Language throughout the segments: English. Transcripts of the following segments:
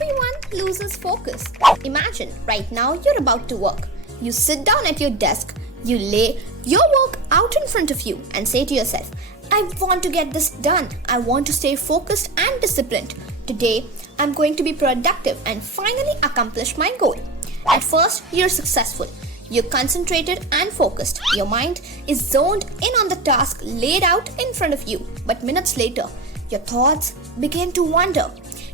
everyone loses focus. Imagine right now you're about to work. You sit down at your desk, you lay your work out in front of you and say to yourself, I want to get this done. I want to stay focused and disciplined. Today, I'm going to be productive and finally accomplish my goal. At first, you're successful. You're concentrated and focused. Your mind is zoned in on the task laid out in front of you. But minutes later, your thoughts begin to wander.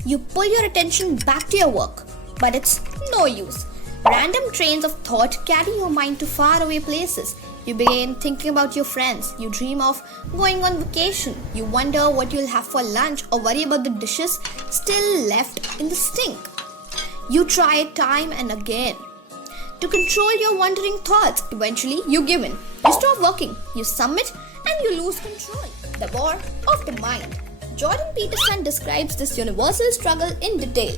You pull your attention back to your work, but it's no use. Random trains of thought carry your mind to faraway places. You begin thinking about your friends. You dream of going on vacation. You wonder what you'll have for lunch or worry about the dishes still left in the sink. You try it time and again to control your wandering thoughts. Eventually, you give in. You stop working. You submit and you lose control. The war of the mind. Jordan Peterson describes this universal struggle in detail.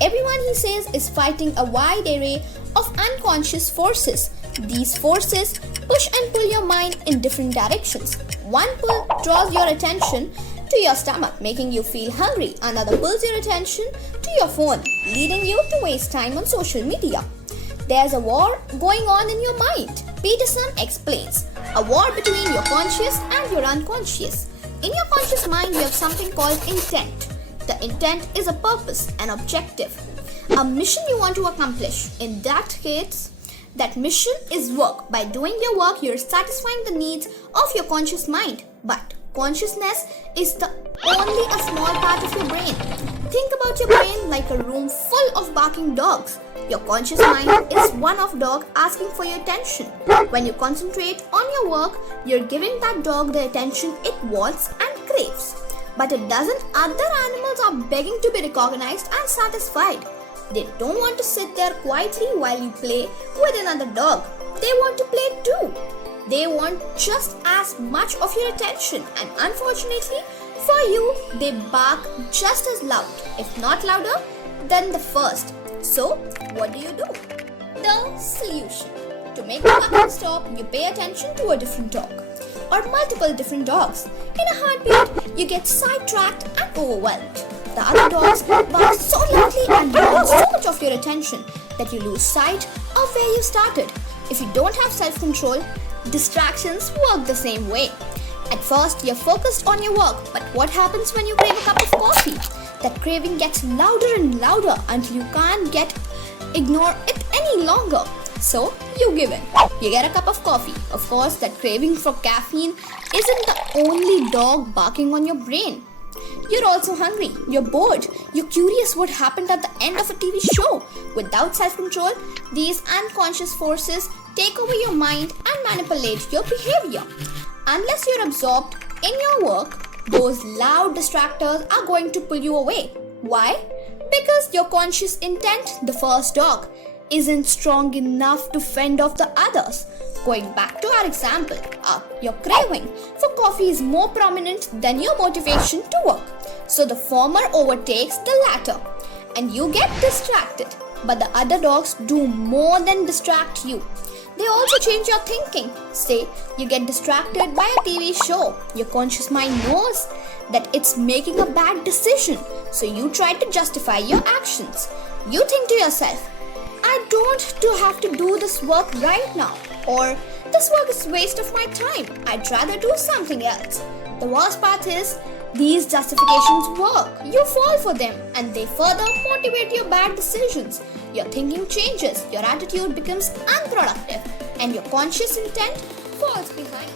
Everyone, he says, is fighting a wide array of unconscious forces. These forces push and pull your mind in different directions. One pull draws your attention to your stomach, making you feel hungry. Another pulls your attention to your phone, leading you to waste time on social media. There's a war going on in your mind. Peterson explains, a war between your conscious and your unconscious. In your conscious mind, you have something called intent. The intent is a purpose, an objective, a mission you want to accomplish. In that case, that mission is work. By doing your work, you're satisfying the needs of your conscious mind. But consciousness is only a small part of your brain. Think about your brain like a room full of barking dogs. Your conscious mind is one of dog asking for your attention. When you concentrate on your work, you're giving that dog the attention it wants and craves. But it doesn't. Other animals are begging to be recognized and satisfied. They don't want to sit there quietly while you play with another dog. They want to play too. They want just as much of your attention, and unfortunately for you, they bark just as loud, if not louder, than the first. So, what do? The solution. To make the barking stop, you pay attention to a different dog or multiple different dogs. In a heartbeat, you get sidetracked and overwhelmed. The other dogs bark so loudly and demand so much of your attention that you lose sight of where you started. If you don't have self-control, distractions work the same way. At first, you're focused on your work, but what happens when you crave a cup of coffee? That craving gets louder and louder until you can't ignore it any longer. So, you give in. You get a cup of coffee. Of course, that craving for caffeine isn't the only dog barking on your brain. You're also hungry. You're bored. You're curious what happened at the end of a TV show. Without self-control, these unconscious forces take over your mind and manipulate your behavior. Unless you're absorbed in your work, those loud distractors are going to pull you away. Why? Because your conscious intent, the first dog, isn't strong enough to fend off the others. Going back to our example, your craving for coffee is more prominent than your motivation to work. So the former overtakes the latter and you get distracted. But the other dogs do more than distract you. They also change your thinking. Say you get distracted by a TV show. Your conscious mind knows that it's making a bad decision. So you try to justify your actions. You think to yourself, I don't have to do this work right now, or this work is a waste of my time. I'd rather do something else. The worst part is, these justifications work. You fall for them and they further motivate your bad decisions. Your thinking changes, your attitude becomes unproductive, and your conscious intent falls behind.